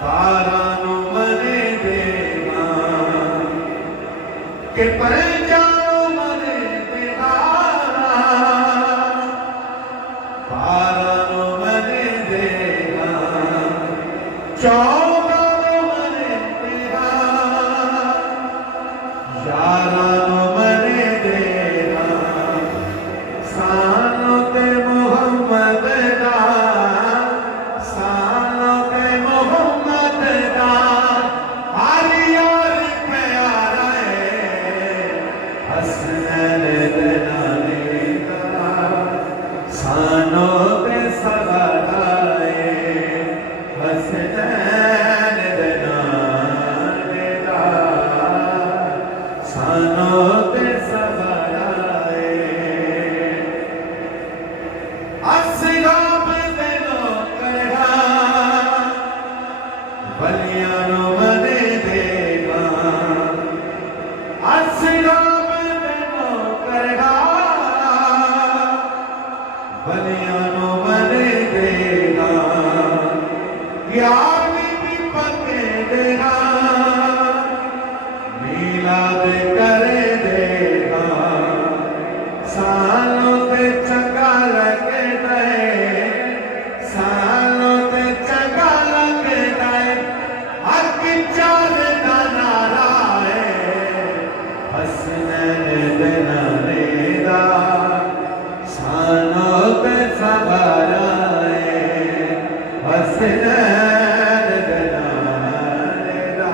तारानु मने देना के पहचानो मने देना तारानु मने देना चौदानु मने देना यारानु मने देना सानो ते मोहम्मद दा बलियानो मने देगा असलाम देनो करेगा बलियानो मने देगा यार भी पके देगा मिलाद करे देगा सालों ते चंगा लगे दे सालों ते चंगा लगे दे चार नारा हसनैन देना लेदा सानो पे सवाराए हसनैन देना लेदा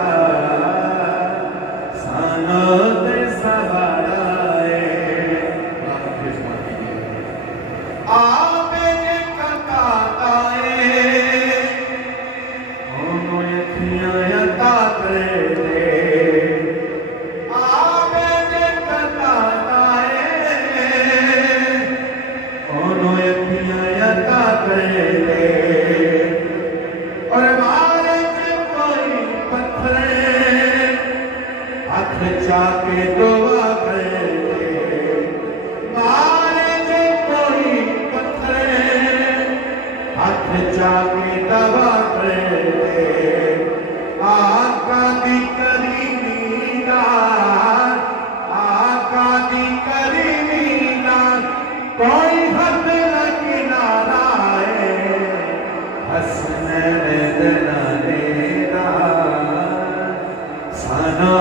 सानो पे सवाराए आवे कताए और मारे के कोई पत्थरे हाथ जाके दुआ करे मारे के कोई पत्थरे हाथ जाके दवा करे आका दी करीमी नार आका दी करीमी नार कोई हद लगी नाराए हसनैन देना लेना सानो